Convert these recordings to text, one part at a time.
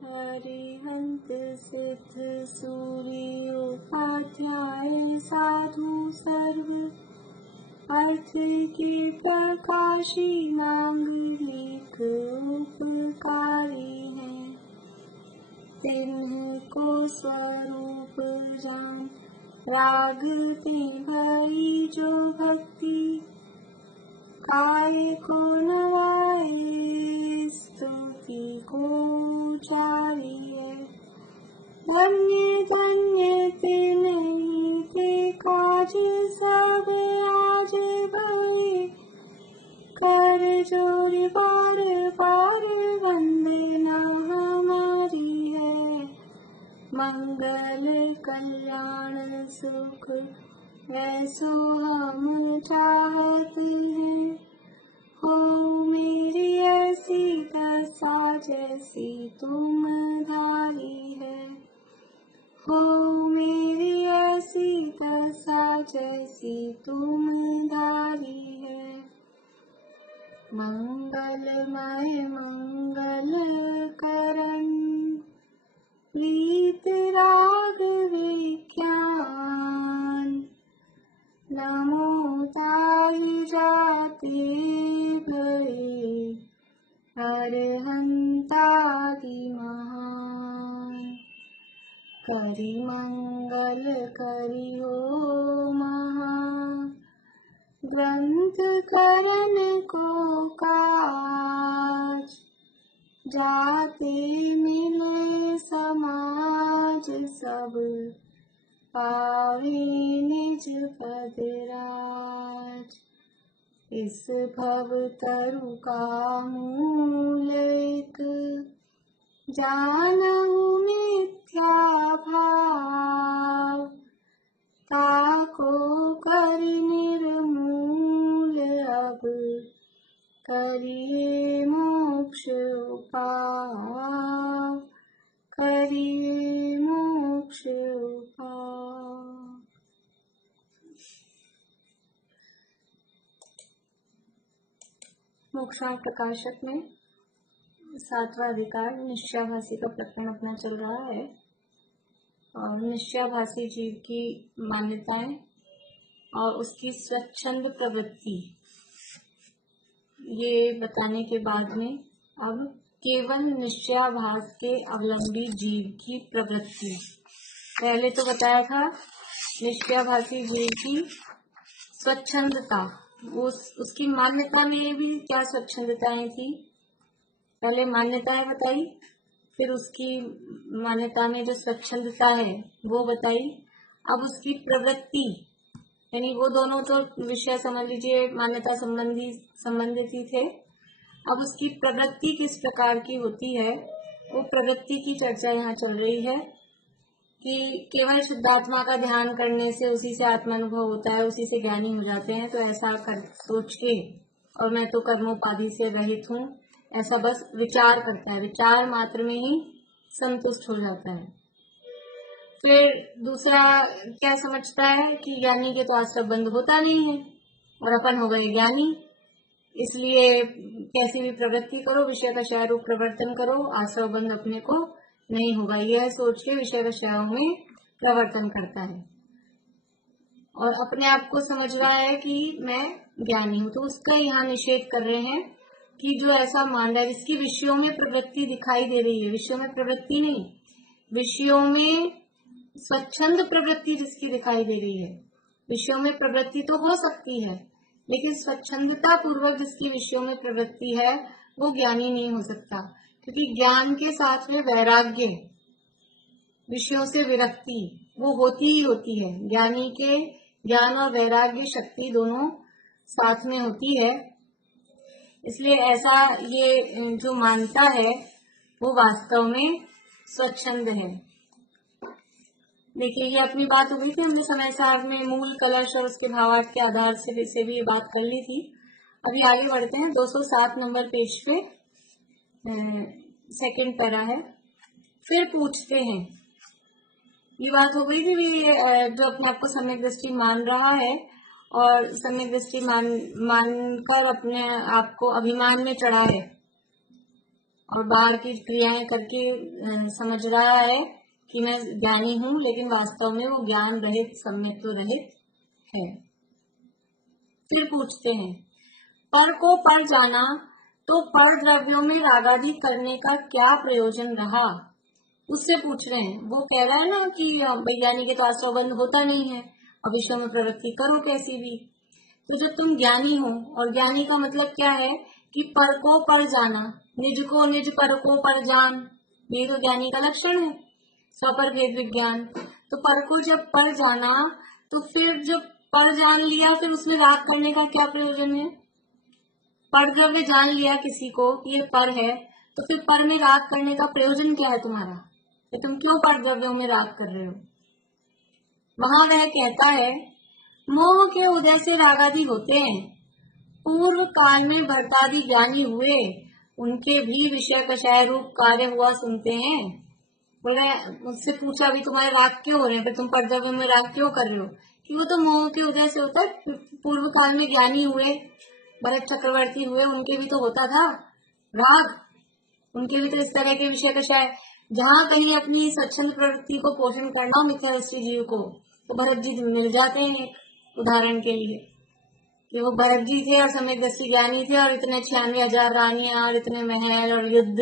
हरिहंत सिद्ध सूर्योपाध्याय साधु सर्व अर्थ के प्रकाशी नागरिक उपकारी हैं। तिन्ह को स्वरूप जान राग ते भई जो भक्ति काय को नवाए स्तुति को चारिये। धन्य धन्य तिन्हीं के काज सब आज भये कर जोर बार बार वंदना हमारी है। मंगल कल्याण सुख ऐसो हम चाहते हैं। हो मेरी ऐसी दशा जैसी तुम धारी है। हो मेरी ऐसी दशा जैसी तुम धारी है। मंगलमय मंगल करण प्रीत राग विज्ञान नमो ताहि जाते भये अरहंतादि महान। करि मंगल करियो महा ग्रंथ करण को काज जाते मिले समाज सब पावे निज पद राज। इस भव तरु का मूल एक जानहु मिथ्या भाव ताको कर निर्मूल अब करिए मोक्ष उपाय करिए मोक्ष उपाय। मोक्षार्थ प्रकाशक में 7वां अधिकार निश्चयाभासी का प्रकरण अपना चल रहा है और निश्चयाभासी जीव की मान्यताएं और उसकी स्वच्छंद प्रवृत्ति ये बताने के बाद में अब केवल निश्चयाभास के अवलंबी जीव की प्रवृत्ति। पहले तो बताया था निश्चयाभासी जीव की स्वच्छंदता, उसकी मान्यता में भी क्या स्वच्छंदताएं थी। पहले मान्यताएं बताई, फिर उसकी मान्यता में जो स्वच्छंदता है वो बताई। अब उसकी प्रवृत्ति, यानी वो दोनों तो विषय समझ लीजिए मान्यता संबंधित ही थे। अब उसकी प्रवृत्ति किस प्रकार की होती है, वो प्रवृत्ति की चर्चा यहाँ चल रही है कि केवल शुद्धात्मा का ध्यान करने से उसी से आत्मानुभव होता है, उसी से ज्ञानी हो जाते हैं। तो ऐसा कर सोच के और मैं तो कर्मोपाधि से रहित हूँ ऐसा बस विचार करता है, विचार मात्र में ही संतुष्ट हो जाता है। फिर दूसरा क्या समझता है कि ज्ञानी के तो आश्रय बंद होता नहीं है और अपन हो गए ज्ञानी, इसलिए कैसी भी प्रवृत्ति करो, विषय का क्षय रूप प्रवर्तन करो, आश्रय बंद अपने को नहीं होगा, यह सोच के विषय का क्षय में प्रवर्तन करता है और अपने आप को समझ रहा है कि मैं ज्ञानी हूँ। तो उसका यहाँ निषेध कर रहे हैं कि जो ऐसा मान रहा है, जिसकी विषयों में प्रवृत्ति दिखाई दे रही है, विषयों में प्रवृत्ति नहीं, विषयों में स्वच्छंद प्रवृत्ति जिसकी दिखाई दे रही है। विषयों में प्रवृत्ति तो हो सकती है, लेकिन स्वच्छंदता पूर्वक जिसकी विषयों में प्रवृत्ति है वो ज्ञानी नहीं हो सकता, क्योंकि ज्ञान के साथ में वैराग्य, विषयों से विरक्ति वो होती ही होती है। ज्ञानी के ज्ञान और वैराग्य शक्ति दोनों साथ में होती है, इसलिए ऐसा ये जो मानता है वो वास्तव में स्वच्छंद है। देखिए ये अपनी बात हो गई थी, हमने समय सार में मूल कलश और उसके भावार्थ के आधार से भी ये बात कर ली थी। अभी आगे बढ़ते हैं, 207 नंबर पेज पे सेकंड पैरा है। फिर पूछते हैं, ये बात हो गई थी जो अपने आप को सम्यक दृष्टि मान रहा है और सम्यक दृष्टि मानकर अपने आप को अभिमान में चढ़ा है और बाहर की क्रियाएं करके समझ रहा है कि मैं ज्ञानी हूँ, लेकिन वास्तव में वो ज्ञान रहित, सम्यक्त्व रहित है। फिर पूछते हैं, पर को पर जाना तो पर द्रव्यों में रागादि करने का क्या प्रयोजन रहा? उससे पूछ रहे हैं। वो कह रहा है ना कि वैज्ञानिक के तो आश्रवबंध होता नहीं है और विश्व में प्रवृत्ति करो कैसी भी। तो जब तुम ज्ञानी हो, और ज्ञानी का मतलब क्या है कि पर को पर जाना, निज को निज, पर को पर जान, ये तो ज्ञानी का लक्षण है, स्वपर भेद विज्ञान। तो पर को जब पर जाना, तो फिर जब पर जान लिया, फिर उसमें राग करने का क्या प्रयोजन है? पर द्रव्य जान लिया किसी को कि ये पर है, तो फिर पर में राग करने का प्रयोजन क्या है तुम्हारा? कि तुम क्यों पर द्रव्यों में राग कर रहे हो? वहां वह कहता है, मोह के उदय से रागादि होते हैं, पूर्व काल में भरतादि ज्ञानी हुए, उनके भी विषय कषाय रूप कार्य हुआ सुनते हैं। बोले, मुझसे पूछा अभी तुम्हारे राग क्यों हो रहे हैं, फिर तुम पर द्रव्य में राग क्यों कर रहे हो? कि वो तो मोह के उदय से होता है, पूर्व काल में ज्ञानी हुए, भरत चक्रवर्ती हुए, उनके भी तो होता था राग, उनके भी तो इस तरह के विषय कषाय। जहाँ कहीं अपनी स्वच्छंद प्रवृत्ति को पोषण करना मिथ्यादृष्टि जीव को, तो भरत जी मिल जाते हैं। एक उदाहरण के लिए कि वो भरत जी थे और सम्यक दृष्टि ज्ञानी थे, और इतने 96,000 रानियां और इतने महल और युद्ध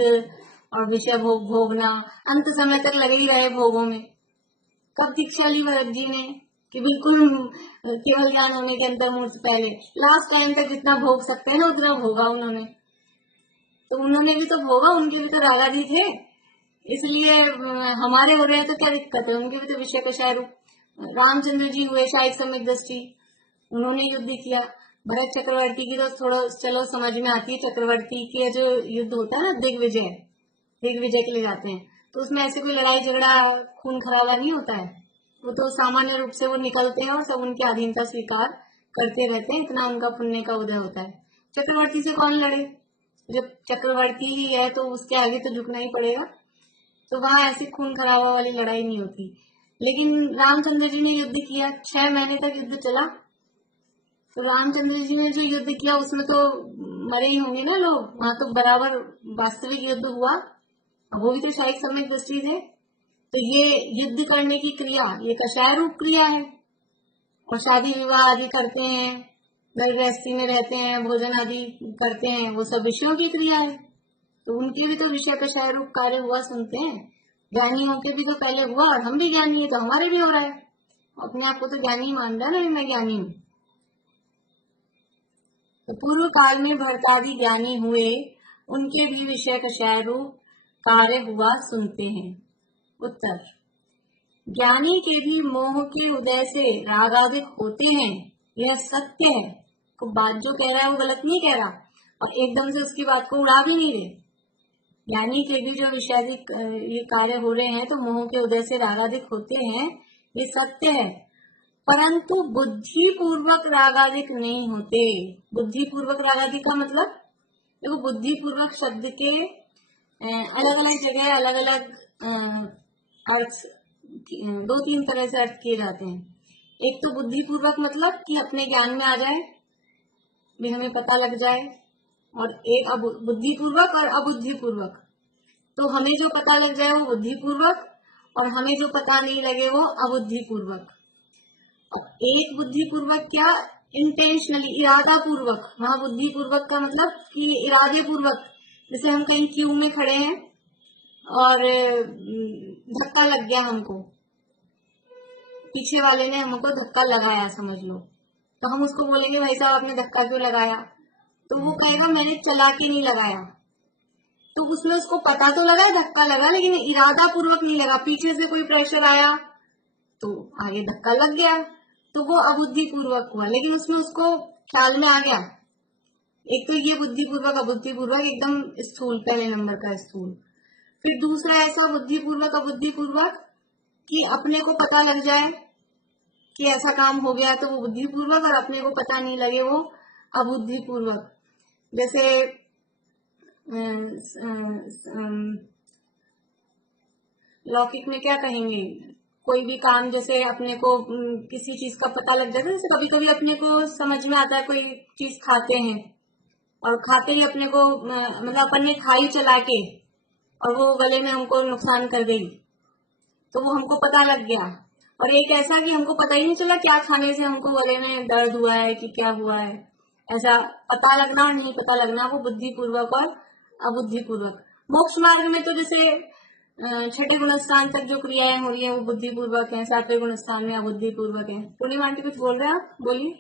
और विषय भोग भोगना, अंत समय तक लगे ही रहे भोगों में। कब दीक्षा ली भरत जी ने? कि बिल्कुल केवल ज्ञान होने के अंतर मुहूर्त पहले, लास्ट टाइम तक जितना भोग सकते हैं उतना भोगा उन्होंने। तो उन्होंने भी तो भोगा, उनके भी तो रागादि थे, इसलिए हमारे हो रहे हैं तो क्या दिक्कत है? उनके भी तो विषय कषाय रूप। रामचंद्र जी हुए शायद सम्यक दृष्टि, उन्होंने युद्ध किया। भरत चक्रवर्ती की तो थोड़ा चलो समझ में आती है, चक्रवर्ती के जो युद्ध होता है ना, दिग्विजय, दिग्विजय के लिए जाते हैं, तो उसमें ऐसे कोई लड़ाई झगड़ा खून खराबा नहीं होता है। वो तो सामान्य रूप से वो निकलते हैं और सब उनकी अधीनता स्वीकार करते रहते हैं, इतना उनका पुण्य का उदय होता है। चक्रवर्ती से कौन लड़े? जब चक्रवर्ती ही है तो उसके आगे तो झुकना ही पड़ेगा। तो वहां ऐसी खून खराबा वाली लड़ाई नहीं होती। लेकिन रामचंद्र जी ने युद्ध किया, 6 महीने तक युद्ध चला। तो रामचंद्र जी ने जो युद्ध किया उसमें तो मरे ही होंगे ना लोग, वहां तो बराबर वास्तविक युद्ध हुआ। वो भी तो शायद सम्यक दृष्टि थे। तो ये युद्ध करने की क्रिया, ये कषाय रूप क्रिया है। और शादी विवाह आदि करते हैं, घर गृहस्थी में रहते हैं, भोजन आदि करते हैं, वो सब विषयों की क्रिया है। तो उनके भी तो विषय कषाय रूप कार्य हुआ सुनते हैं। ज्ञानियों के भी तो पहले हुआ, और हम भी ज्ञानी है तो हमारे भी हो रहा है। अपने आप को तो ज्ञानी मान रहा है ना, मैं ज्ञानी हूँ। तो पूर्व काल में भरतादि ज्ञानी हुए, उनके भी विषय कषाय रूप कार्य हुआ सुनते हैं। उत्तर, ज्ञानी के भी मोह के उदय से रागादिक होते हैं, यह सत्य है। तो बात जो कह रहा है वो गलत नहीं कह रहा, और एकदम से उसकी बात को उड़ा भी नहीं रहे। ज्ञानी के भी जो विषयादिक ये कार्य हो रहे हैं, तो मोह के उदय से रागादिक होते हैं, ये सत्य है। परंतु बुद्धि पूर्वक रागादिक नहीं होते। बुद्धि पूर्वक रागादिक का मतलब, देखो बुद्धि पूर्वक शब्द के अलग अलग जगह अलग अलग अर्थ, 2-3 तरह से अर्थ किए जाते हैं। एक तो बुद्धि पूर्वक मतलब कि अपने ज्ञान में आ जाए, भी हमें पता लग जाए, और एक बुद्धि पूर्वक और अबुद्धि पूर्वक। तो हमें जो पता लग जाए वो बुद्धि पूर्वक, और हमें जो पता नहीं लगे वो अबुद्धि पूर्वक। एक बुद्धि पूर्वक क्या, इंटेंशनली, इरादा पूर्वक। वहां बुद्धि पूर्वक का मतलब कि इरादे पूर्वक। जैसे हम कहीं क्यू में खड़े हैं और धक्का लग गया हमको, पीछे वाले ने हमको धक्का लगाया समझ लो, तो हम उसको बोलेंगे भाई साहब आपने धक्का क्यों लगाया? तो वो कहेगा मैंने चला के नहीं लगाया। तो उसमें उसको पता तो लगा धक्का लगा, लेकिन इरादा पूर्वक नहीं लगा। पीछे से कोई प्रेशर आया तो आगे धक्का लग गया, तो वो अबुद्धि पूर्वक हुआ, लेकिन उसमें उसको ख्याल में आ गया। एक तो ये बुद्धि पूर्वक अबुद्धि पूर्वक एकदम स्थूल, पहले नंबर का स्थूल। फिर दूसरा ऐसा बुद्धि पूर्वक अबुद्धि पूर्वक कि अपने को पता लग जाए कि ऐसा काम हो गया, तो वो बुद्धि पूर्वक, और अपने को पता नहीं लगे वो अबुद्धि पूर्वक। जैसे लौकिक में क्या कहेंगे, कोई भी काम जैसे अपने को किसी चीज का पता लग जाता है, जैसे कभी कभी अपने को समझ में आता है, कोई चीज खाते हैं और खाते ही अपने को मतलब अपन ने खाई चला के और वो गले में हमको नुकसान कर गई, तो वो हमको पता लग गया। और एक ऐसा कि हमको पता ही नहीं चला क्या खाने से हमको गले में दर्द हुआ है कि क्या हुआ है, ऐसा पता लगना और नहीं पता लगना, वो बुद्धिपूर्वक और अबुद्धिपूर्वक। मोक्ष मार्ग में तो जैसे छठे गुणस्थान तक जो क्रियाएं हो रही है वो बुद्धिपूर्वक है, सातवें गुणस्थान में अबुद्धिपूर्वक है। पूर्णिमा आंटी कुछ बोल रहे हैं आप, बोलिए।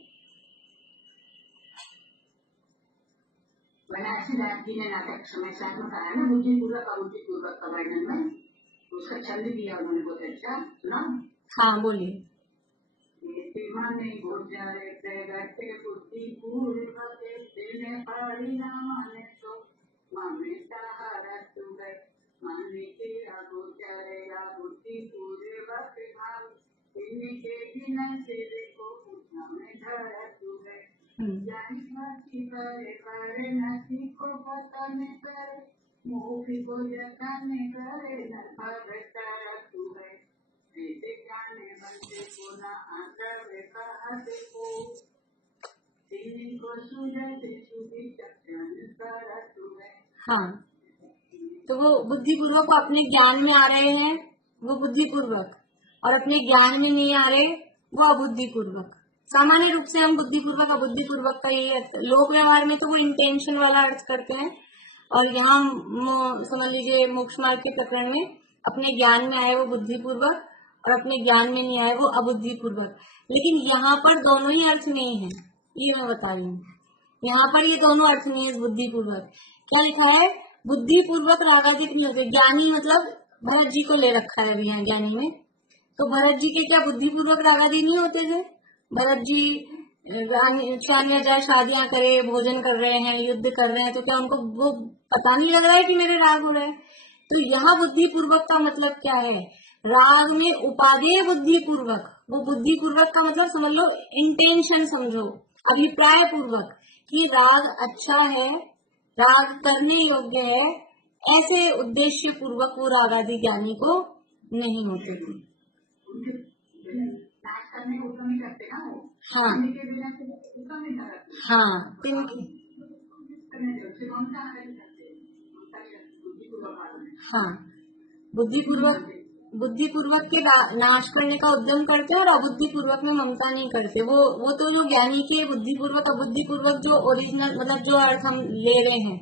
मैंने ऐसी जी ने नाटक समस्या में कहा ना, बुद्धिपूर्वक अबुद्धिपूर्वक का वर्णन में उसका छंद दिया उन्होंने, बहुत अच्छा सुना। हाँ बोलिए। माने गुजरे प्रगटे बुद्धिपूर्वक तेने परिणाम तो मान्यता हरतु है, माने के अगोचरे या बुद्धिपूर्वक भाव इनके बिना तेरे को पूछना में धरतु है। जानी बाकी करे करे नसी को पतने करे, मोही को जताने करे न भरता तू है। ऐसे जाने बनते को ना आकर रेखा हटे को, सीने को सूझते सूझी चक्रण कर तू है। हाँ, तो वो बुद्धिपूर्वक को अपने ज्ञान में आ रहे हैं वो बुद्धिपूर्वक, और अपने ज्ञान में नहीं आ रहे वो अबुद्धिपूर्वक। सामान्य रूप से हम बुद्धिपूर्वक अबुद्धिपूर्वक का ये लोक व्यवहार में तो वो इंटेंशन वाला अर्थ करते हैं, और यहाँ समझ लीजिए मोक्ष मार्ग के प्रकरण में अपने ज्ञान में आए वो बुद्धिपूर्वक और अपने ज्ञान में नहीं आए वो अबुद्धिपूर्वक। लेकिन यहाँ पर दोनों ही अर्थ नहीं है, ये मैं बता रही हूँ। यहाँ पर ये दोनों अर्थ नहीं है बुद्धिपूर्वक। क्या लिखा है? बुद्धिपूर्वक रागादिक नहीं होते। ज्ञानी मतलब भरत जी को ले रखा है अभी यहाँ ज्ञानी में, तो भरत जी के क्या बुद्धिपूर्वक रागादि नहीं होते थे? भरत जी 96,000 शादियां करे, भोजन कर रहे हैं, युद्ध कर रहे हैं, तो क्या उनको वो पता नहीं लग रहा है कि मेरे राग हो रहे हैं? तो यहाँ बुद्धिपूर्वक का मतलब क्या है? राग में उपादेय बुद्धिपूर्वक, वो बुद्धिपूर्वक का मतलब समझ लो इंटेंशन समझो, अभिप्राय पूर्वक कि राग अच्छा है, राग करने योग्य है, ऐसे उद्देश्य पूर्वक वो राग आदि ज्ञानी को नहीं होते थे। हाँ हाँ हाँ, बुद्धिपूर्वक के नाश करने का उद्यम करते हैं और अबुद्धिपूर्वक में ममता नहीं करते। वो तो जो ज्ञानी के बुद्धिपूर्वक अबुद्धिपूर्वक जो ओरिजिनल मतलब जो अर्थ हम ले रहे हैं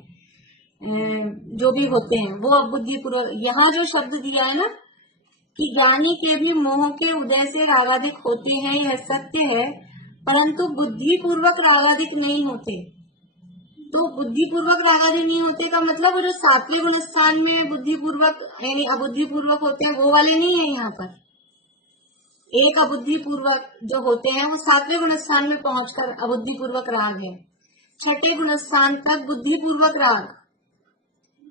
जो भी होते हैं वो अबुद्धिपूर्वक। यहाँ जो शब्द दिया है ना कि ज्ञानी के भी मोह के उदय से रागादिक होते हैं, यह सत्य है, परंतु बुद्धिपूर्वक रागादिक नहीं होते। तो बुद्धिपूर्वक रागादि नहीं होते का मतलब वो जो सातवें गुण स्थान में बुद्धिपूर्वक यानी अबुद्धिपूर्वक होते हैं वो वाले नहीं है। यहाँ पर एक अबुद्धिपूर्वक जो होते हैं वो सातवें गुण स्थान में पहुंचकर अबुद्धिपूर्वक राग है। छठे गुण स्थान तक बुद्धिपूर्वक राग,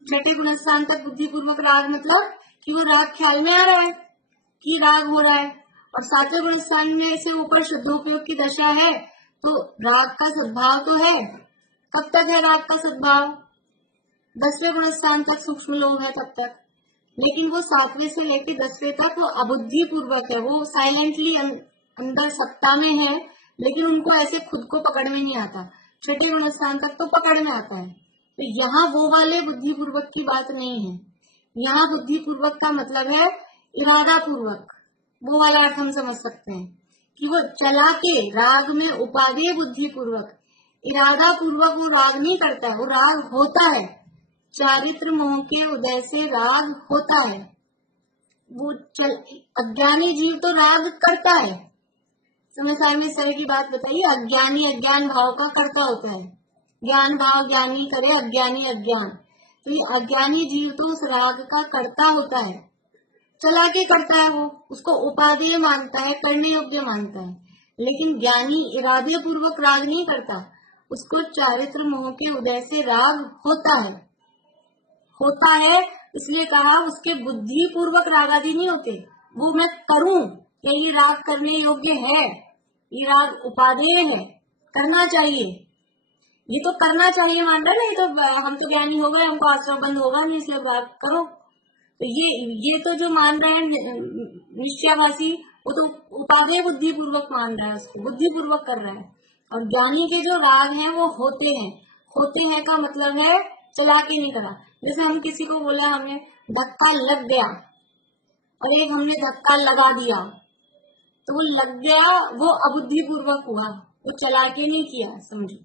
छठे गुण स्थान तक बुद्धिपूर्वक राग मतलब कि वो राग ख्याल में आ रहा है कि राग हो रहा है, और सातवें गुण स्थान में से ऊपर शुद्धोपयोग की दशा है तो राग का सद्भाव तो है। कब तक है राग का सद्भाव? 10वें गुण स्थान तक सूक्ष्म लोग है तब तक, लेकिन वो 7वें से लेकर 10वें तक वो अबुद्धि पूर्वक है, वो साइलेंटली अंदर सत्ता में है, लेकिन उनको ऐसे खुद को पकड़ में नहीं आता। छठे गुण स्थान तक तो पकड़ में आता है। तो यहाँ वो वाले बुद्धिपूर्वक की बात नहीं है। यहाँ बुद्धिपूर्वक का मतलब है इरादा पूर्वक, वो वाला अर्थ हम समझ सकते हैं कि वो चला के राग में उपादेय बुद्धिपूर्वक इरादा पूर्वक वो राग नहीं करता है, वो राग होता है। चारित्र मोह के उदय से राग होता है। वो अज्ञानी जीव तो राग करता है। समय साहब में इस तरह की बात बताइए, अज्ञानी अज्ञान भाव का करता होता है, ज्ञान भाव ज्ञानी करे, अज्ञानी अज्ञान। तो ये अज्ञानी जीव तो उस राग का करता होता है, चला के करता है, वो उसको उपादेय मानता है, करने योग्य मानता है। लेकिन ज्ञानी इरादे पूर्वक राग नहीं करता, उसको चारित्र मोह के उदय से राग होता है, होता है इसलिए कहा उसके बुद्धि पूर्वक राग आदि नहीं होते। वो मैं करूं कि ये राग करने योग्य है, ये राग उपादेय है, करना चाहिए, ये तो करना चाहिए मान रहा है ना, ये तो हम तो ज्ञानी हो गए, हमको आश्रम बंद होगा नहीं इसलिए बात करो। तो ये तो जो मान रहे हैं निश्चयवासी, वो तो उपादेय बुद्धि पूर्वक मान रहा है, उसको बुद्धि पूर्वक कर रहा है। और ज्ञानी के जो राग हैं वो होते हैं, होते हैं का मतलब है चला के नहीं करा। जैसे हम किसी को बोला हमें धक्का लग गया, और एक हमने धक्का लगा दिया, तो वो लग गया वो अबुद्धि पूर्वक हुआ, वो चला के नहीं किया, समझो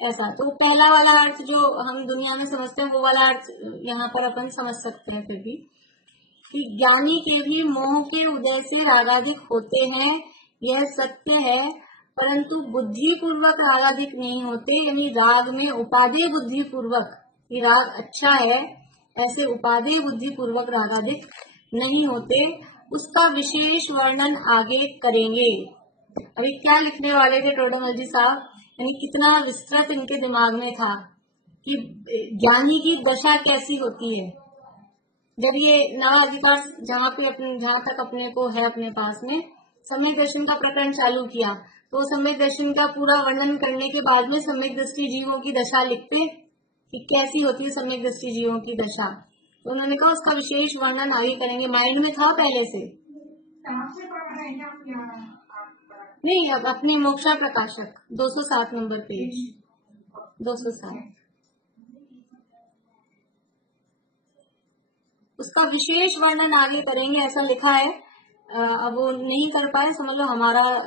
ऐसा। तो पहला वाला अर्थ जो हम दुनिया में समझते हैं वो वाला अर्थ यहाँ पर अपन समझ सकते हैं। फिर भी कि ज्ञानी के भी मोह के उदय से रागाधिक होते हैं, यह सत्य है, परंतु बुद्धि पूर्वक रागाधिक नहीं होते। यानी राग में उपादेय बुद्धि पूर्वक, ये राग अच्छा है ऐसे उपादेय बुद्धि पूर्वक रागाधिक नहीं होते। उसका विशेष वर्णन आगे करेंगे। अभी क्या लिखने वाले थे टोडरमल जी साहब, यानी कितना विस्तृत इनके दिमाग में था कि ज्ञानी की दशा कैसी होती है। जब ये नवा अधिकार जहाँ तक अपने को है अपने पास में सम्यक दर्शन का प्रकरण चालू किया, तो सम्यक दर्शन का पूरा वर्णन करने के बाद में सम्यक दृष्टि जीवों की दशा लिखते कि कैसी होती है सम्यक दृष्टि जीवों की दशा। तो उन्होंने कहा उसका विशेष वर्णन आगे करेंगे। माइंड में था पहले से नहीं, अब अपने मोक्षा प्रकाशक 207 नंबर पेज 207, उसका विशेष वर्णन आगे करेंगे ऐसा लिखा है। अब वो नहीं कर पाए, समझ लो हमारा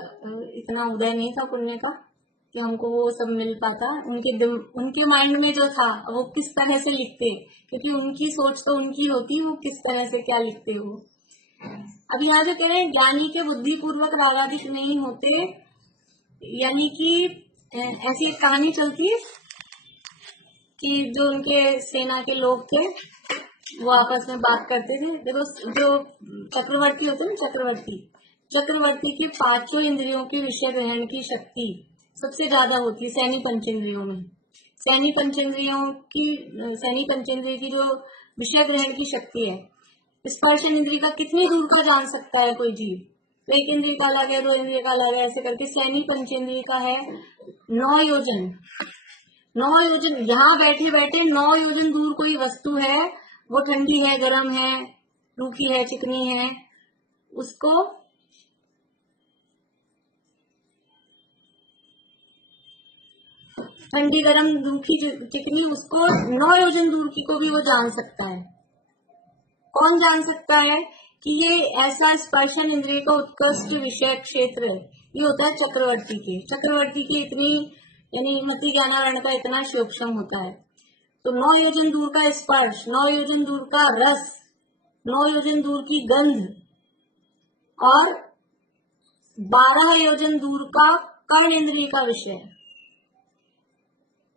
इतना उदय नहीं था पुण्य का कि हमको वो सब मिल पाता। उनके माइंड में जो था वो किस तरह से लिखते, क्योंकि उनकी सोच तो उनकी होती, वो किस तरह से क्या लिखते हो। अब यहाँ जो कह रहे हैं ज्ञानी के बुद्धि पूर्वक रागाधिक नहीं होते, यानी कि ऐसी एक कहानी चलती है कि जो उनके सेना के लोग थे वो आपस में बात करते थे। देखो जो चक्रवर्ती होते हैं, चक्रवर्ती की पांचों इंद्रियों की विषय ग्रहण की शक्ति सबसे ज्यादा होती है सैनी पंचेंद्रियों में। सैनी पंचेंद्रिय की जो विषय ग्रहण की शक्ति है, स्पर्श इंद्रिय का कितनी दूर का जान सकता है कोई जीव, तो एक इंद्रिय का अलग है, दो इंद्रिय का अलग है, ऐसे करके सैनी पंचेंद्रिय का है 9 योजन। 9 योजन यहाँ बैठे बैठे 9 योजन दूर कोई वस्तु है, वो ठंडी है, गर्म है, रूखी है, चिकनी है, उसको ठंडी गर्म रूखी चिकनी उसको 9 योजन दूर की को भी वो जान सकता है। कौन जान सकता है कि ये ऐसा स्पर्शन इंद्रिय का उत्कृष्ट विषय क्षेत्र है, ये होता है चक्रवर्ती की इतनी यानी मति ज्ञानावरण का इतना सूक्ष्म होता है। तो 9 योजन दूर का स्पर्श, 9 योजन दूर का रस, 9 योजन दूर की गंध और 12 योजन दूर का कर्ण इंद्रिय का विषय।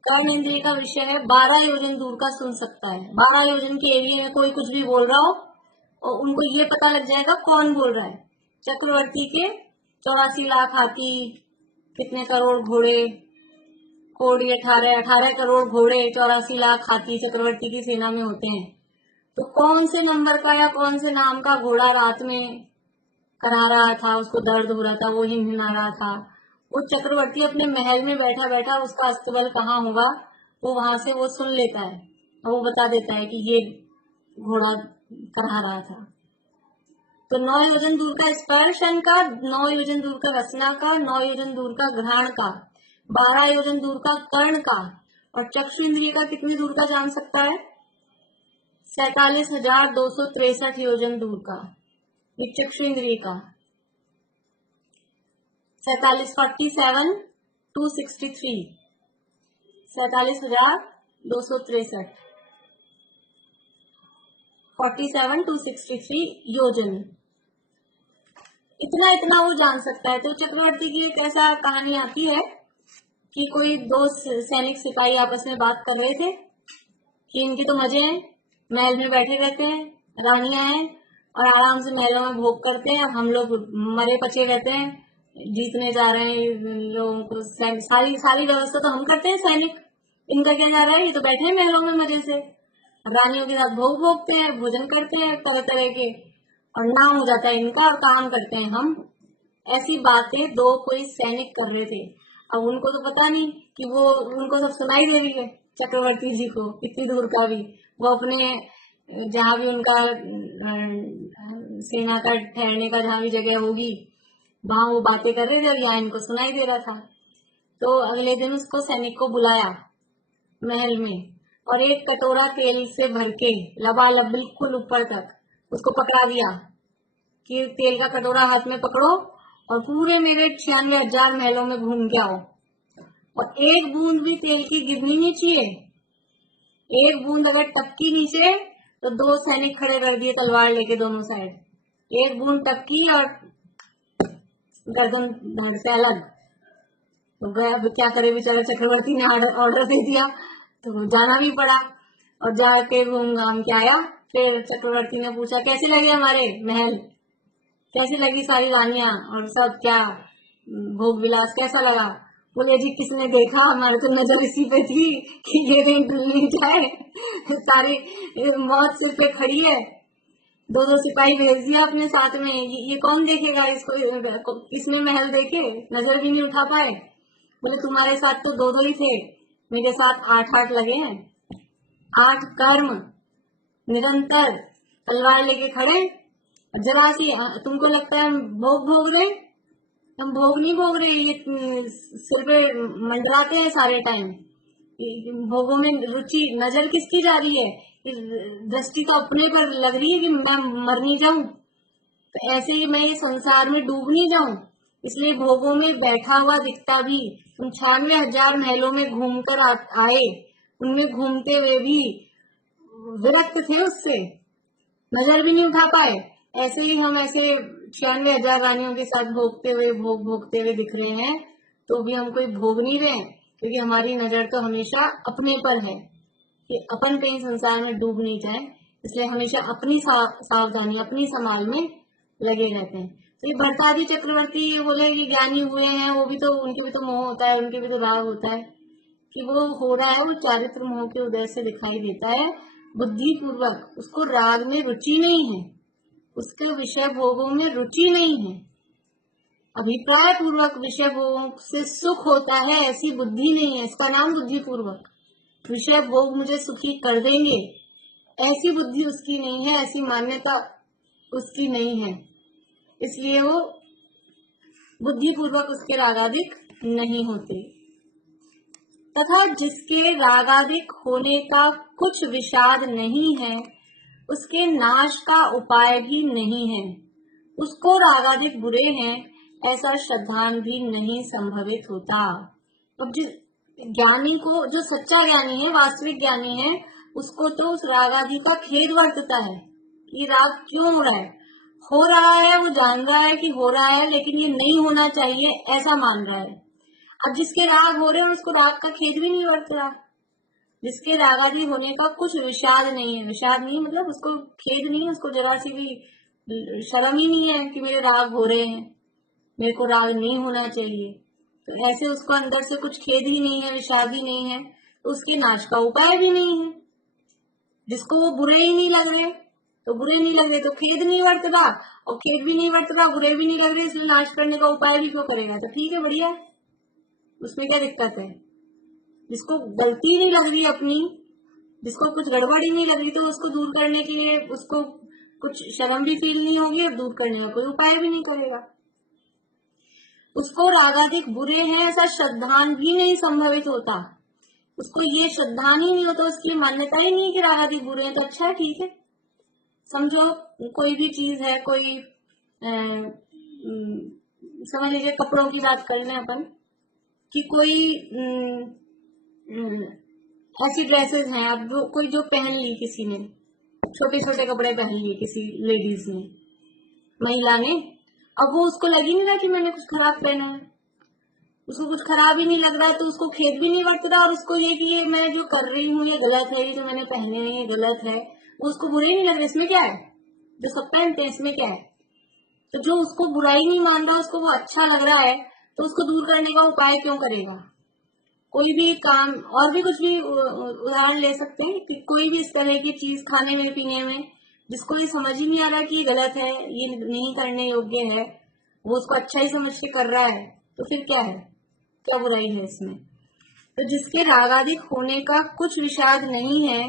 कर्ण इंद्रिय का विषय है 12 योजन दूर का सुन सकता है। 12 योजन के एरिया में कोई कुछ भी बोल रहा हो और उनको ये पता लग जाएगा कौन बोल रहा है। चक्रवर्ती के 84 लाख हाथी, कितने करोड़ घोड़े, कोड़ी 18 करोड़ घोड़े, 84 लाख हाथी चक्रवर्ती की सेना में होते हैं। तो कौन से नंबर का या कौन से नाम का घोड़ा रात में करा रहा था, उसको दर्द हो रहा था, वो हिमहिमा रहा था, वो चक्रवर्ती अपने महल में बैठा बैठा उसका अस्तबल कहाँ होगा वो वहां से वो सुन लेता है और वो बता देता है कि ये घोड़ा करा रहा था। तो 9 योजन दूर का स्पर्शन का, 9 योजन दूर का रसना का, 9 योजन दूर का घ्राण का, 12 योजन दूर का कर्ण का, और चक्षु इंद्रिय का कितनी दूर का जान सकता है 47,263 योजन दूर का। चक्षु इंद्रिय का 47,263 47,263 योजन, इतना वो जान सकता है। तो चक्रवर्ती की एक ऐसा कहानी आती है कि कोई दो सैनिक सिपाही आपस में बात कर रहे थे कि इनके तो मजे हैं, महल में बैठे रहते हैं, रानियां हैं और आराम से महलों में भोग करते हैं, हम लोग मरे पचे रहते हैं, जीतने जा रहे हैं लोगों को, सारी व्यवस्था तो हम करते हैं सैनिक, इनका क्या जा रहा है, ये तो बैठे हैं महलों में मजे से, रानियों के साथ भोग भोगते हैं, भोजन करते हैं तरह तरह के, और नाम हो जाता है इनका और काम करते हैं हम। ऐसी बातें दो कोई सैनिक कर रहे थे। अब उनको तो पता नहीं कि वो उनको सब सुनाई दे रही है चक्रवर्ती जी को, इतनी दूर का भी, वो अपने जहां भी उनका सेना का ठहरने का जहां भी जगह होगी वहां वो बातें कर रहे थे और यहाँ इनको सुनाई दे रहा था। तो अगले दिन उसको सैनिक को बुलाया महल में, और एक कटोरा तेल से भर के लबालब बिल्कुल ऊपर तक उसको पकड़ा दिया कि तेल का कटोरा हाथ में पकड़ो और पूरे मेरे 96,000 महलों में घूम के आओ, और एक बूंद भी तेल की गिरनी नहीं चाहिए। एक बूंद अगर टपकी नीचे तो 2 सैनिक खड़े कर दिए तलवार लेके दोनों साइड। एक बूंद टपकी और गर्दन धड़ से अलग। तो गया, अब क्या करे बेचारा, चक्रवर्ती ने ऑर्डर दे दिया तो जाना भी पड़ा, और जाके घूम घाम के आया। फिर चक्रवर्ती ने पूछा कैसे लगे हमारे महल, कैसी लगी सारी रानियां और सब, क्या भोग विलास कैसा लगा? बोले जी किसने देखा, हमारे तो नजर इसी पे थी कि ये कहीं डुल नहीं जाए। सारी मौत सिर पे खड़ी है, 2-2 सिपाही भेज दिया अपने साथ में, ये कौन देखेगा इसको, किसने महल देखे, नजर भी नहीं उठा पाए। बोले तुम्हारे साथ तो 2-2 ही थे, मेरे साथ 8-8 लगे हैं, 8 कर्म निरंतर तलवार लेके खड़े। जरा सी तुमको लगता है हम भोग रहे, हम भोग नहीं भोग रहे, ये सिर पे मंडराते हैं सारे टाइम। भोगों में रुचि, नजर किसकी जा रही है, दृष्टि तो अपने पर लग रही है कि मैं मर नहीं जाऊं, तो ऐसे ही मैं ये संसार में डूब नहीं जाऊं, इसलिए भोगों में बैठा हुआ दिखता भी। 96,000 महलों में घूम कर आए, उनमें घूमते हुए भी विरक्त थे, उससे नजर भी नहीं उठा पाए। ऐसे ही हम ऐसे 96,000 रानियों के साथ भोगते हुए दिख रहे हैं, तो भी हम कोई भोग नहीं रहे, क्योंकि हमारी नजर तो हमेशा अपने पर है कि अपन कहीं संसार में डूब नहीं जाए, इसलिए हमेशा अपनी सावधानी, अपनी संभाल में लगे रहते हैं। तो ये भरताजी चक्रवर्ती ये बोले कि ज्ञानी हुए हैं, वो भी तो, उनके भी तो मोह होता है, उनके भी तो राग होता है, कि वो हो रहा है, वो चारित्र मोह के उदय से दिखाई देता है। बुद्धि पूर्वक उसको राग में रुचि नहीं है, उसके विषय भोगों में रुचि नहीं है, अभिप्राय पूर्वक विषय भोगों से सुख होता है, ऐसी बुद्धि नहीं है, इसका नाम बुद्धि पूर्वक। विषय भोग मुझे सुखी कर देंगे, ऐसी बुद्धि उसकी नहीं है, ऐसी मान्यता उसकी नहीं है, इसलिए वो बुद्धि पूर्वक उसके रागादिक नहीं होते। तथा जिसके रागादिक होने का कुछ विषाद नहीं है, उसके नाश का उपाय भी नहीं है। उसको रागादिक बुरे हैं, ऐसा श्रद्धान भी नहीं संभवित होता। अब जिस ज्ञानी को, जो सच्चा ज्ञानी है, वास्तविक ज्ञानी है, उसको तो उस रागादि का खेद वर्तता है कि राग क्यों हो रहा है, वो जान रहा है कि हो रहा है, लेकिन ये नहीं होना चाहिए ऐसा मान रहा है। अब जिसके राग हो रहे हैं उसको राग का खेद भी नहीं वर्त रहा, जिसके रागादि होने का कुछ विषाद नहीं है, विषाद नहीं मतलब उसको खेद नहीं है, उसको जरा सी भी शर्म ही नहीं है कि मेरे राग हो रहे हैं, मेरे को राग नहीं होना चाहिए, तो ऐसे उसको अंदर से कुछ खेद ही नहीं है, विषाद ही नहीं है, तो उसके नाश का उपाय भी नहीं है। जिसको वो बुरे ही नहीं लग रहे, तो बुरे नहीं लग रहे तो खेद नहीं वर्त रहा, और खेद भी नहीं वर्त रहा, बुरे भी नहीं लग रहे, इसलिए नाश करने का उपाय भी क्यों करेगा, तो ठीक है, बढ़िया, उसमें क्या दिक्कत है। जिसको गलती नहीं लग रही अपनी, जिसको कुछ गड़बड़ ही नहीं लग रही, तो उसको दूर करने के लिए उसको कुछ शर्म भी फील नहीं होगी, और दूर करने का कोई उपाय भी नहीं करेगा। उसको रागादिक बुरे हैं ऐसा श्रद्धान भी नहीं संभवित होता, उसको ये श्रद्धान ही नहीं होता, उसकी मान्यता ही नहीं कि रागादिक बुरे हैं, तो अच्छा है, ठीक है। समझो कोई भी चीज है, कोई समझ लीजिए कपड़ों की बात कर लें अपन, कि कोई ऐसी ड्रेसेस हैं, अब कोई जो पहन ली, किसी ने छोटे छोटे कपड़े पहन लिए, किसी लेडीज ने, महिला ने, अब वो उसको लग ही नहीं रहा कि मैंने कुछ खराब पहना है, उसको कुछ खराब ही नहीं लग रहा है, तो उसको खेद भी नहीं वर्त रहा, और उसको ये कि ये मैं जो कर रही हूँ ये गलत है, ये जो मैंने पहने हैं ये गलत है, वो उसको बुरे नहीं लग रहे, इसमें क्या है, जो सब पहनते हैं इसमें क्या है। तो जो उसको बुराई नहीं मान रहा, उसको वो अच्छा लग रहा है, तो उसको दूर करने का उपाय क्यों करेगा। कोई भी काम, और भी कुछ भी उदाहरण ले सकते हैं कि कोई भी इस तरह की चीज खाने में पीने में, जिसको ये समझ ही नहीं आ रहा कि ये गलत है, ये नहीं करने योग्य है, वो उसको अच्छा ही समझ के कर रहा है, तो फिर क्या है, क्या बुराई है इसमें। तो जिसके रागादिक होने का कुछ विषाद नहीं है,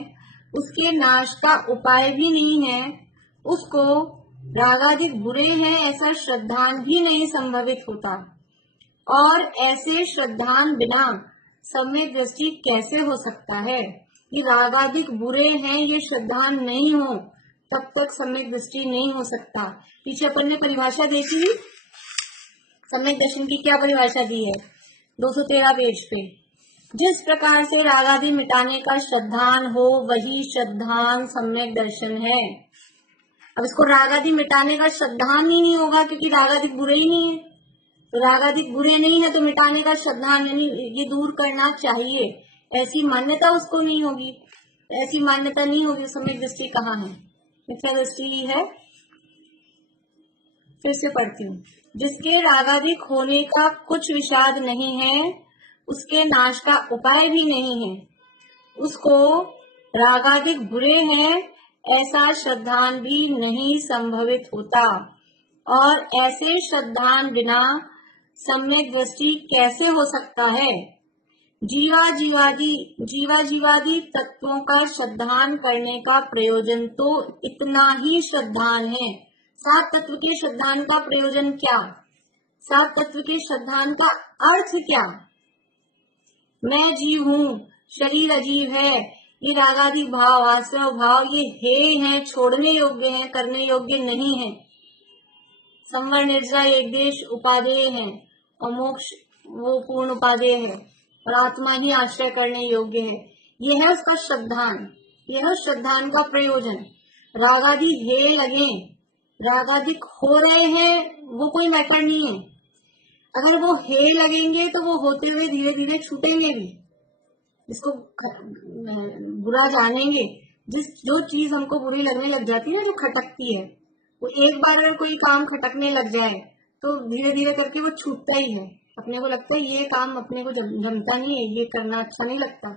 उसके नाश का उपाय भी नहीं है, उसको रागादिक बुरे हैं ऐसा श्रद्धान भी नहीं संभवित होता, और ऐसे श्रद्धान बिना सम्यक दृष्टि कैसे हो सकता है? ये रागादिक बुरे हैं, ये श्रद्धान नहीं हो तब तक सम्यक दृष्टि नहीं हो सकता। पीछे अपन ने परिभाषा देखी, सम्यक दर्शन की क्या परिभाषा दी है 213 पेज पे। जिस प्रकार से रागादि मिटाने का श्रद्धान हो वही श्रद्धान सम्यक दर्शन है। अब इसको रागादि मिटाने का श्रद्धान ही नहीं होगा क्योंकि रागादि बुरे ही नहीं है, तो रागादि बुरे नहीं है तो मिटाने का श्रद्धान यानी ये दूर करना चाहिए, ऐसी मान्यता उसको नहीं होगी। ऐसी मान्यता नहीं होगी, सम्यक दृष्टि कहाँ है? मिथ्या दृष्टि ही है। फिर से पढ़ती हूँ। जिसके रागादिक होने का कुछ विषाद नहीं है, उसके नाश का उपाय भी नहीं है, उसको रागादिक बुरे हैं ऐसा श्रद्धान भी नहीं संभवित होता। और ऐसे श्रद्धान बिना सम्यक दृष्टि कैसे हो सकता है? जीवादि तत्वों का श्रद्धान करने का प्रयोजन तो इतना ही श्रद्धान है। सात तत्व के श्रद्धान का प्रयोजन क्या? सात तत्व के श्रद्धान का अर्थ क्या? मैं जीव हूँ, शरीर अजीव है, ये रागादि भाव आश्रय भाव ये हे हैं, छोड़ने योग्य हैं, करने योग्य नहीं है। संवर निर्जरा एक देश उपादेय है और मोक्ष वो पूर्ण उपादेय है और आत्मा ही आश्रय करने योग्य है। यह है उसका श्रद्धान, यह है श्रद्धान का प्रयोजन। रागादि हे लगे, रागादिक हो रहे हैं, वो कोई मैटर नहीं है। अगर वो हे लगेंगे तो वो होते हुए धीरे धीरे छूटेंगे भी, इसको बुरा जानेंगे। जो चीज हमको बुरी लगने लग जाती है, जो खटकती है, वो एक बार अगर कोई काम खटकने लग जाए तो धीरे धीरे करके वो छूटता ही है। अपने को लगता है ये काम अपने को जमता नहीं है, ये करना अच्छा नहीं लगता,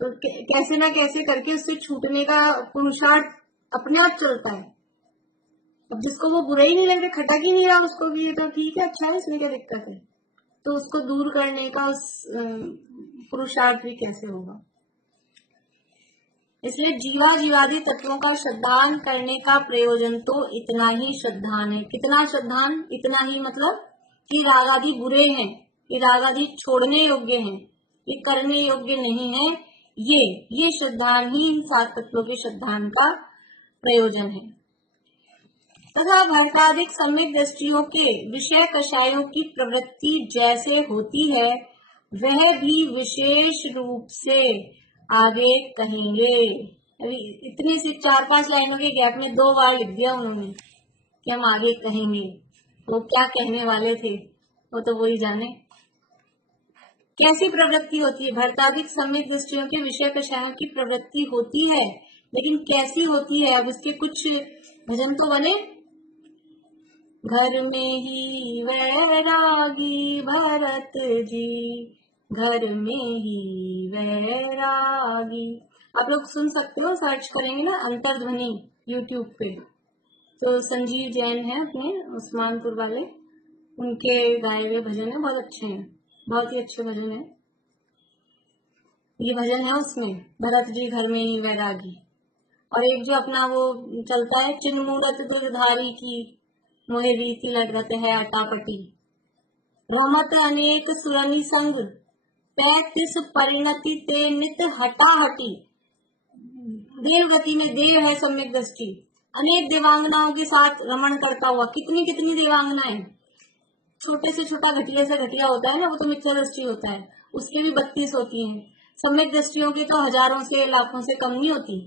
तो कैसे ना कैसे करके उससे छूटने का पुरुषार्थ अपने आप चलता है। अब जिसको वो बुरा ही नहीं लग रहा, खटक ही नहीं रहा उसको भी, ये तो ठीक है, अच्छा है, इसमें क्या दिक्कत है, तो उसको दूर करने का उस पुरुषार्थ भी कैसे होगा? इसलिए जीवादि तत्वों का श्रद्धान करने का प्रयोजन तो इतना ही श्रद्धान है। कितना श्रद्धान? इतना ही मतलब कि रागादि बुरे हैं, ये रागादि छोड़ने योग्य हैं, ये करने योग्य नहीं है, ये श्रद्धान ही इन सात तत्वों के श्रद्धान का प्रयोजन है। तथा भरतादिक सम्यक दृष्टियों के विषय कषायों की प्रवृत्ति जैसे होती है वह भी विशेष रूप से आगे कहेंगे। अभी इतनी सी 4-5 लाइनों के गैप में 2 बार लिख दिया उन्होंने कि हम आगे कहेंगे, तो क्या कहने वाले थे वो तो वही जाने। कैसी प्रवृत्ति होती है? भरतादिक सम्यक दृष्टियों के विषय कषायों की प्रवृत्ति होती है, लेकिन कैसी होती है? अब इसके कुछ भजन तो बने। घर में ही वैरागी भरत जी, घर में ही वैरागी। आप लोग सुन सकते हो, सर्च करेंगे ना अंतर्ध्वनि यूट्यूब पे, तो संजीव जैन है अपने उस्मानपुर वाले, उनके गाए हुए भजन है, बहुत अच्छे हैं, बहुत ही अच्छे भजन है। ये भजन है उसमें भरत जी घर में ही वैरागी। और एक जो अपना वो चलता है, चिन्मूरत दुर्धारी की मोहे रीति लगत है अटापटी, रमत अनेक सुरनी संग 35 परिणति ते नित हटाहटी। देव गति में देव है सम्यक दृष्टि, अनेक देवांगनाओं के साथ रमण करता हुआ। कितनी कितनी देवांगनाएं, छोटे से छोटा घटिया से घटिया होता है ना, वो तो मिथ्या दृष्टि होता है, उसके भी 32 होती हैं। सम्यक दृष्टियों की तो हजारों से लाखों से कम नहीं होती,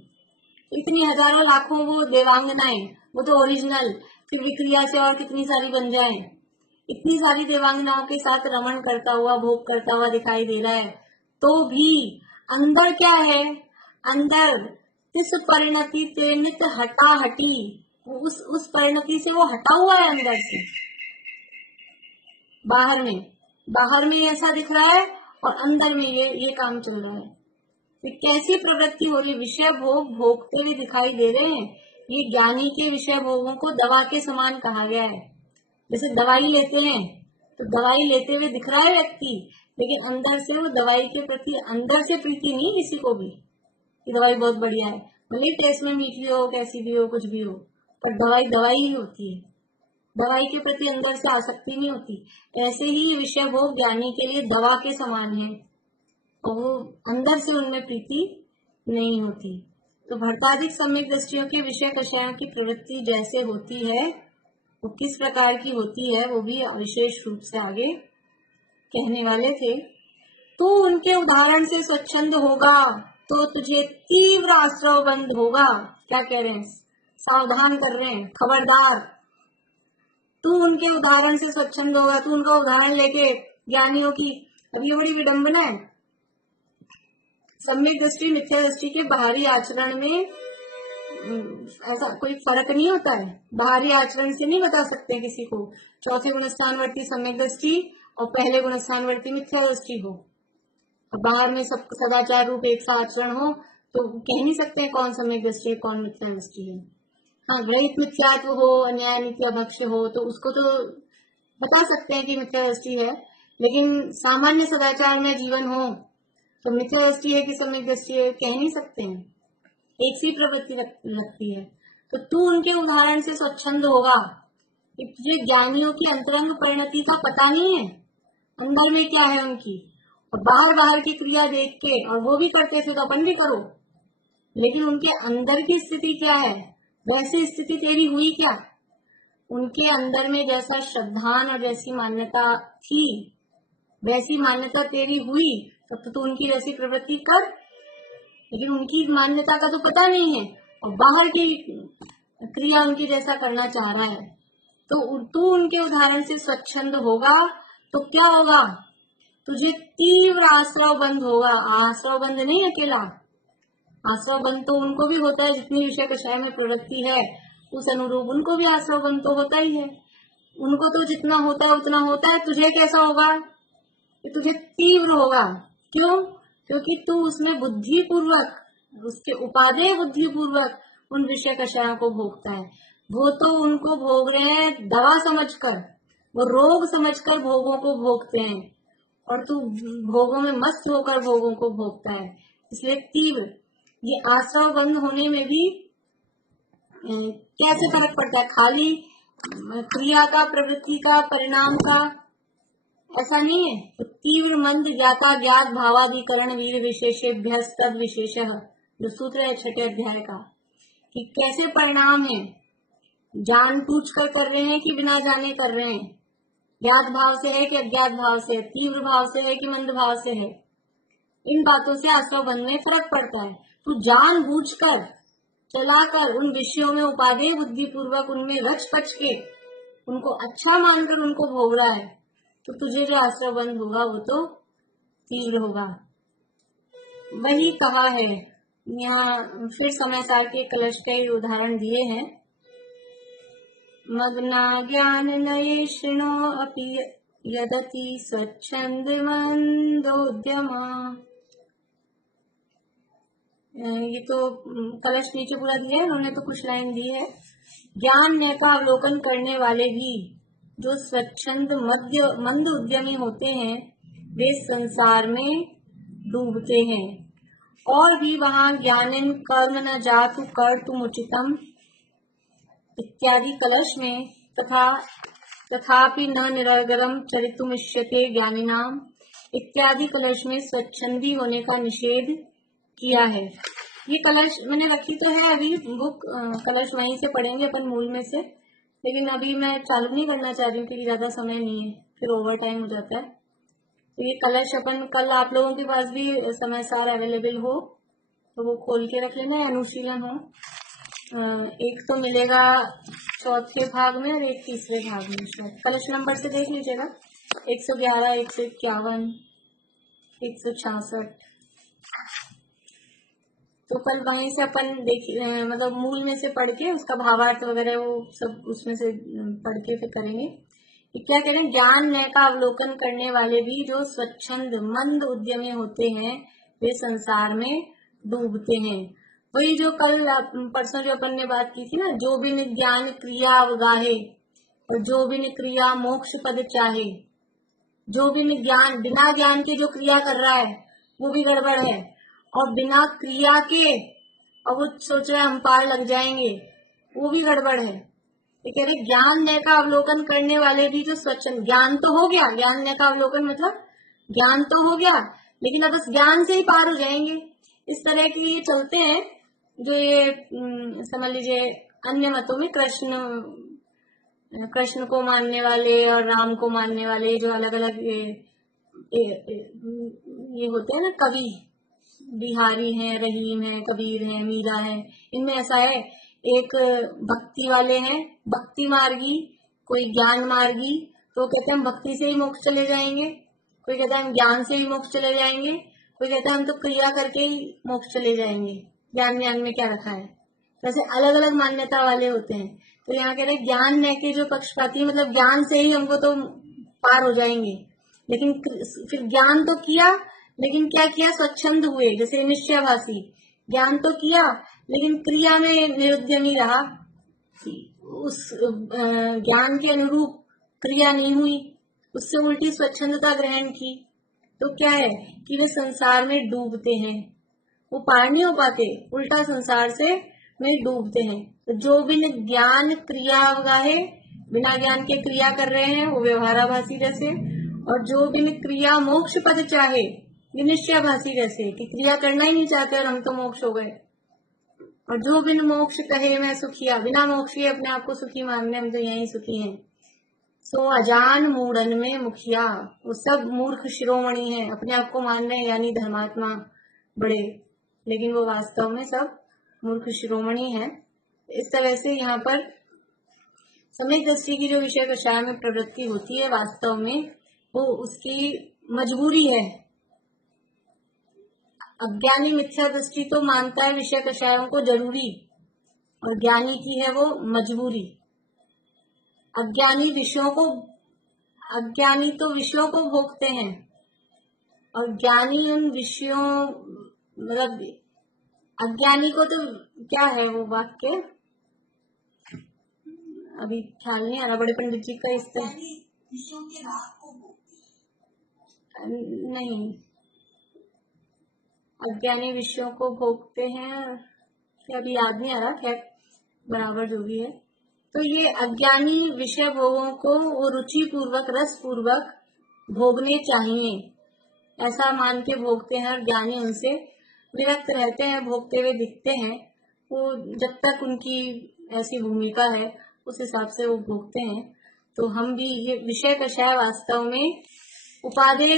इतनी हजारों लाखों वो देवांगनाएं, वो तो ओरिजिनल, फिर विक्रिया से और कितनी सारी बन जाए। इतनी सारी देवांगनाओं के साथ रमण करता हुआ, भोग करता हुआ दिखाई दे रहा है, तो भी अंदर क्या है? अंदर इस परिणति से नित हटा हटी, उस परिणति से वो हटा हुआ है अंदर से। बाहर में ऐसा दिख रहा है और अंदर में ये काम चल रहा है। तो कैसी प्रवृत्ति हो रही? विषय भोग भोगते हुए दिखाई दे रहे हैं। ये ज्ञानी के विषय भोगों को दवा के समान कहा गया है। जैसे दवाई लेते हैं तो दवाई लेते हुए दिख रहा है व्यक्ति, लेकिन अंदर से वो दवाई के प्रति अंदर से प्रीति नहीं किसी को भी, ये दवाई बहुत बढ़िया है, भले टेस्ट में मीठी हो, कैसी भी हो, कुछ भी हो, पर दवाई दवाई ही होती है, दवाई के प्रति अंदर से आसक्ति नहीं होती। ऐसे ही विषय भोग ज्ञानी के लिए दवा के समान है। और वो अंदर से उनमें प्रीति नहीं होती। तो भरतादिक सम्यक दृष्टियों के विषय कषायों की प्रवृत्ति जैसे होती है वो किस प्रकार की होती है वो भी विशेष रूप से आगे कहने वाले थे। तू उनके उदाहरण से स्वच्छंद होगा तो तुझे तीव्र आश्रव बंद होगा। क्या कह रहे हैं, सावधान कर रहे हैं, खबरदार। तू उनके उदाहरण से स्वच्छंद होगा, तू उनका उदाहरण लेके ज्ञानियों की। अब ये बड़ी विडंबना है। सम्यक दृष्टि मिथ्या दृष्टि के बाहरी आचरण में ऐसा कोई फर्क नहीं होता है। बाहरी आचरण से नहीं बता सकते किसी को चौथे गुणस्थानवर्ती सम्यक दृष्टि और पहले गुणस्थानवर्ती मिथ्या दृष्टि हो। बाहर में सब सदाचार रूप एक सा आचरण हो तो कह नहीं सकते हैं कौन सम्यक दृष्टि है कौन मिथ्या दृष्टि है। हाँ, ग्रहित मिथ्यात्व हो, अन्याय नीति अभक्ष्य हो तो उसको तो बता सकते हैं कि मिथ्या दृष्टि है। लेकिन सामान्य सदाचार में जीवन हो तो मिथ्या दृष्टि है कि सम्यक दृष्टि है कह नहीं सकते हैं, एक सी प्रवृत्ति लगती है। तो तू उनके उदाहरण से स्वच्छंद होगा कि तुझे ज्ञानियों की अंतरंग परिणति का पता नहीं है, अंदर में क्या है उनकी, और बाहर बाहर की क्रिया देख के, और वो भी करते थे तो अपन भी करो, लेकिन उनके अंदर की स्थिति क्या है, वैसी स्थिति तेरी हुई क्या? उनके अंदर में जैसा श्रद्धान और जैसी मान्यता थी वैसी मान्यता तेरी हुई तो तू उनकी जैसी प्रवृत्ति कर। लेकिन उनकी मान्यता का तो पता नहीं है और बाहर की क्रिया उनकी जैसा करना चाह रहा है। तो तू उनके उदाहरण से स्वच्छंद होगा तो क्या होगा, तुझे तीव्र आश्रव बंद होगा। आश्रव बंद नहीं अकेला, आश्रव बंद तो उनको भी होता है जितनी विषय कषाय में प्रवृत्ति है उस अनुरूप उनको भी आश्रव बंद तो होता ही है। उनको तो जितना होता है उतना होता है, तुझे कैसा होगा कि तुझे तीव्र होगा। क्यों? क्योंकि तू उसमें बुद्धि पूर्वक, उसके उपादेय बुद्धि पूर्वक उन विषय कषायों को भोगता है। वो तो उनको भोग रहे हैं दवा समझकर, वो रोग समझकर भोगों को भोगते हैं और तू भोगों में मस्त होकर भोगों को भोगता है। इसलिए तीव्र, ये आश्रव बंद होने में भी कैसे फर्क पड़ता है, खाली क्रिया का, प्रवृत्ति का, परिणाम का, ऐसा नहीं है। तो तीव्र मंद ज्ञाता ज्ञात भावाधिकरण वीर विशेषेभ्य तद विशेष, जो सूत्र है छठे अध्याय का, कि कैसे परिणाम है, जान पूछ कर रहे हैं कि बिना जाने कर रहे हैं, ज्ञात भाव से है कि अज्ञात भाव से है, तीव्र भाव से है कि मंद भाव से है, इन बातों से आश्रव बंध में फर्क पड़ता है। तो जान बूझ कर चलाकर उन विषयों में उपादेय बुद्धि पूर्वक उनमें रच पच के उनको अच्छा मानकर उनको भोग रहा है तो तुझे जो आश्रव बंध होगा वो तो तीव्र होगा। वही कहा है यहाँ, फिर समय सार के कलश के उदाहरण दिए हैं। मग्ना ज्ञान नये शृणो अपि यदति स्वच्छंद मंदोद्यमा। ये तो कलश नीचे पूरा दिया है, उन्होंने तो कुछ लाइन दी है। ज्ञान नय का अवलोकन करने वाले भी जो स्वच्छंद मंद उद्यमी होते हैं वे संसार में डूबते हैं। और भी वहां ज्ञानिन कर्म न जातु कर्तुम उचितम इत्यादि कलश में तथापि न निरगरम चरितुमिष्यते ज्ञानिनाम इत्यादि कलश में स्वच्छंदी होने का निषेध किया है। ये कलश मैंने रखी तो है अभी बुक, कलश वहीं से पढ़ेंगे अपन मूल में से, लेकिन अभी मैं चालू नहीं करना चाह रही हूँ क्योंकि ज्यादा समय नहीं है, फिर ओवर टाइम हो जाता है। तो ये कलश अपन कल आप लोगों के पास भी समय सार अवेलेबल हो तो वो खोल के रख लेना, अनुशीलन हो। एक तो मिलेगा चौथे भाग में और एक तीसरे भाग में। शायद कलश नंबर से देख लीजिएगा, 111, 151, 166। तो कल वहीं से अपन मतलब मूल में से पढ़ के उसका भावार्थ वगैरह वो सब उसमें से पढ़ के फिर करेंगे। क्या कह रहे हैं, ज्ञान नय का अवलोकन करने वाले भी जो स्वच्छंद मंद उद्यमी होते हैं वे संसार में डूबते हैं। वही जो कल परसों जो अपन ने बात की थी ना, जो भी ज्ञान क्रिया अवगाहे और जो भी क्रिया मोक्ष पद चाहे, जो भी ज्ञान बिना ज्ञान के जो क्रिया कर रहा है वो भी गड़बड़ है, और बिना क्रिया के और वो सोच रहे हम पार लग जाएंगे वो भी गड़बड़ है। तो कह रहे ज्ञान नय का अवलोकन करने वाले भी जो स्वच्छंद, ज्ञान तो हो गया, ज्ञान नय का अवलोकन मतलब ज्ञान तो हो गया, लेकिन अब बस ज्ञान से ही पार हो जाएंगे। इस तरह की ये चलते हैं, जो ये समझ लीजिए अन्य मतों में कृष्ण को मानने वाले और राम को मानने वाले जो अलग अलग ये होते हैं ना, कवि, बिहारी हैं, रहीम है, कबीर है, मीरा है, इनमें ऐसा है, एक भक्ति वाले हैं, भक्ति मार्गी, कोई ज्ञान मार्गी, तो कहते हैं हम भक्ति से ही मोक्ष चले जाएंगे, कोई कहता है हम ज्ञान से ही मोक्ष चले जाएंगे, कोई कहता है हम तो क्रिया करके ही मोक्ष चले जाएंगे, ज्ञान में क्या रखा है। वैसे अलग अलग मान्यता वाले होते हैं। तो यहाँ कह रहे ज्ञान न के जो पक्षपाती, मतलब ज्ञान से ही हमको तो पार हो जाएंगे, लेकिन फिर ज्ञान तो किया, लेकिन क्या किया, स्वच्छंद हुए, जैसे निश्चयभासी, ज्ञान तो किया लेकिन क्रिया में निरुद्यमी रहा, उस ज्ञान के अनुरूप क्रिया नहीं हुई, उससे उल्टी स्वच्छंदता ग्रहण की, तो क्या है कि वे संसार में डूबते हैं, वो पार नहीं हो पाते, उल्टा संसार से में डूबते हैं। तो जो बिन ज्ञान क्रिया गाहे, बिना ज्ञान के क्रिया कर रहे हैं वो व्यवहाराभासी जैसे, और जो बिन क्रिया मोक्ष पद चाहे, ये निश्चयभासी जैसे कि क्रिया करना ही नहीं चाहते और हम तो मोक्ष हो गए। और जो बिन मोक्ष कहे मैं सुखिया, बिना मोक्ष के अपने आप को सुखी मानने हम तो यही सुखी हैं। सो अजान मूढ़न में मुखिया, वो सब मूर्ख शिरोमणि हैं, अपने आप को मान रहे हैं यानी धर्मात्मा बड़े, लेकिन वो वास्तव में सब मूर्ख शिरोमणि हैं। इस तरह से यहाँ पर सम्यक दृष्टि की जो विषय कषाय में प्रवृत्ति होती है, वास्तव में वो उसकी मजबूरी है। अज्ञानी मिथ्या दृष्टि तो मानता है विषय कषायों को जरूरी, और ज्ञानी की है वो मजबूरी। अज्ञानी तो विषयों को भोगते हैं, और ज्ञानी उन विषयों, मतलब अज्ञानी को तो क्या है वो वाक्य, अभी ख्याल नहीं आ रहा, बड़े पंडित जी का इस नहीं, अज्ञानी विषयों को भोगते हैं, अभी याद नहीं आ रहा, खैर बराबर जो भी है। तो ये अज्ञानी विषय भोगों को वो रुचि पूर्वक, रस पूर्वक भोगने चाहिए, ऐसा मान के भोगते हैं, और ज्ञानी उनसे विरक्त रहते हैं, भोगते हुए दिखते हैं, वो जब तक उनकी ऐसी भूमिका है उस हिसाब से वो भोगते हैं। तो हम भी ये विषय कषाय वास्तव में उपादेय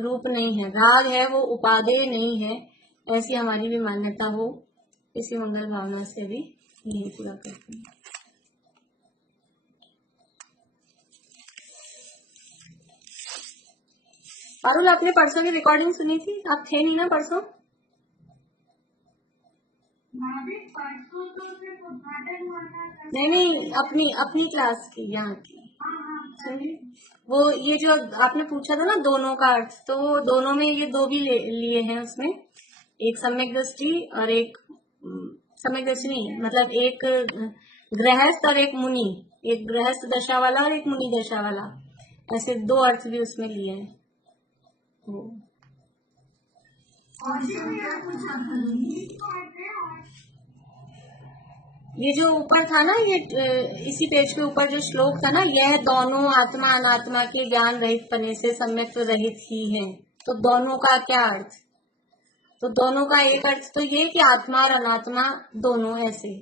रूप नहीं है, राग है वो उपादेय नहीं है, ऐसी हमारी भी मान्यता हो। इसी मंगल भावना से भी यही पूरा करते हैं। पारुल, आपने परसों की रिकॉर्डिंग सुनी थी? आप थे नहीं ना परसों? नहीं, अपनी क्लास की, यहाँ की। वो ये जो आपने पूछा था ना दोनों का अर्थ, तो दोनों में ये दो भी लिए हैं उसमें, एक सम्यक दृष्टि और एक सम्यक दृष्टि नहीं, मतलब एक गृहस्थ और एक मुनि, एक गृहस्थ दशा वाला और एक मुनि दशा वाला, ऐसे दो अर्थ भी उसमें लिए हैं। ये जो ऊपर था ना, ये इसी पेज के ऊपर जो श्लोक था ना, यह दोनों आत्मा अनात्मा के ज्ञान रहित पने से सम्यक रहित ही हैं। तो दोनों का क्या अर्थ? तो दोनों का एक अर्थ तो ये कि आत्मा और अनात्मा दोनों ऐसे,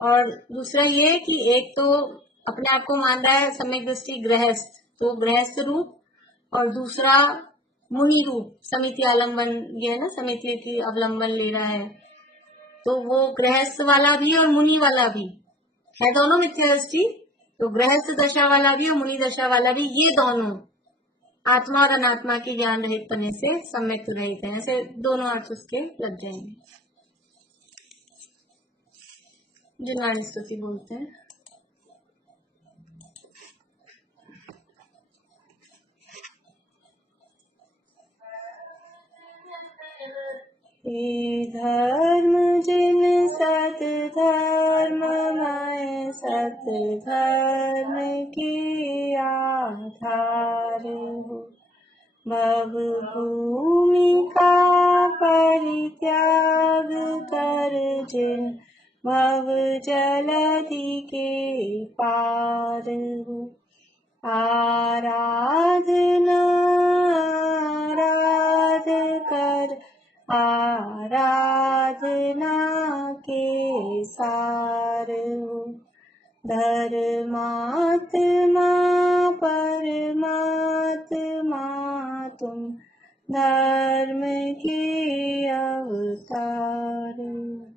और दूसरा ये कि एक तो अपने आप को मान रहा है सम्यक दृष्टि गृहस्थ, तो गृहस्थ रूप, और दूसरा मुनि रूप, समिति आलम्बन, ये है ना, समिति की अवलंबन ले रहा है, तो वो गृहस्थ वाला भी और मुनि वाला भी है, दोनों मिथ्या दृष्टि। तो गृहस्थ दशा वाला भी और मुनि दशा वाला भी, ये दोनों आत्मा और अनात्मा के ज्ञान रहित पने से सम्यक रहित है, ऐसे दोनों अर्थ उसके लग जाएंगे, जो नारायण स्तुति बोलते हैं। धर्म जिन सत धर्म मैं सत धर्म की आधार हो, भव भूमि का परित्याग कर जिन भव जलधि के पार हो, आराधना सार हो। धर्मात्मा परमात्मा तुम धर्म के अवतार हो।